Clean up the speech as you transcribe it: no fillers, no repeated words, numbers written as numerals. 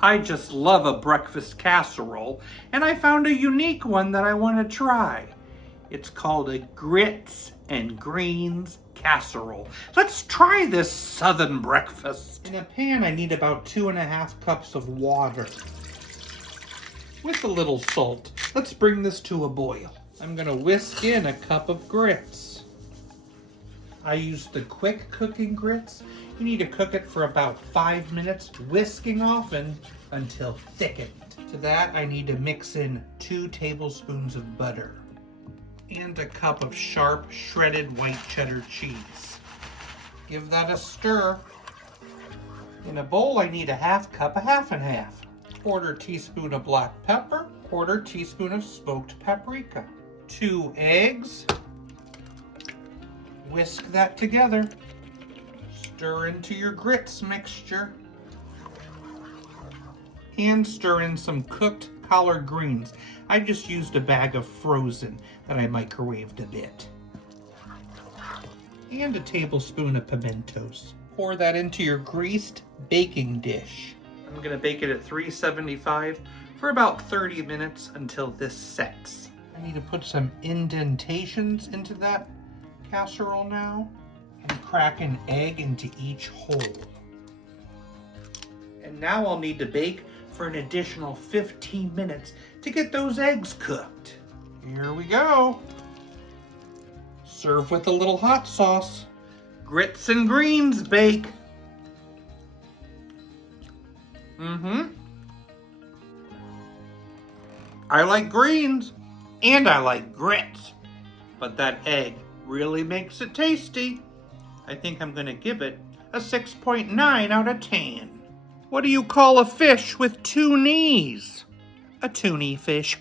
I just love a breakfast casserole, and I found a unique one that I want to try. It's called a grits and greens casserole. Let's try this southern breakfast. In a pan, I need about 2.5 cups of water with a little salt. Let's bring this to a boil. I'm gonna whisk in a cup of grits. I use the quick cooking grits. You need to cook it for about 5 minutes, whisking often until thickened. To that, I need to mix in 2 tablespoons of butter and a cup of sharp shredded white cheddar cheese. Give that a stir. In a bowl, I need a 1/2 cup of half and half. 1/4 teaspoon of black pepper, 1/4 teaspoon of smoked paprika, 2 eggs. Whisk that together. Stir into your grits mixture. And stir in some cooked collard greens. I just used a bag of frozen that I microwaved a bit. And a tablespoon of pimentos. Pour that into your greased baking dish. I'm gonna bake it at 375 for about 30 minutes until this sets. I need to put some indentations into that casserole now and crack an egg into each hole. And now I'll need to bake for an additional 15 minutes to get those eggs cooked. Here we go. Serve with a little hot sauce. Grits and greens bake. I like greens and I like grits, but that egg really makes it tasty. I think I'm gonna give it a 6.9 out of 10. What do you call a fish with 2 knees? A toonie fish.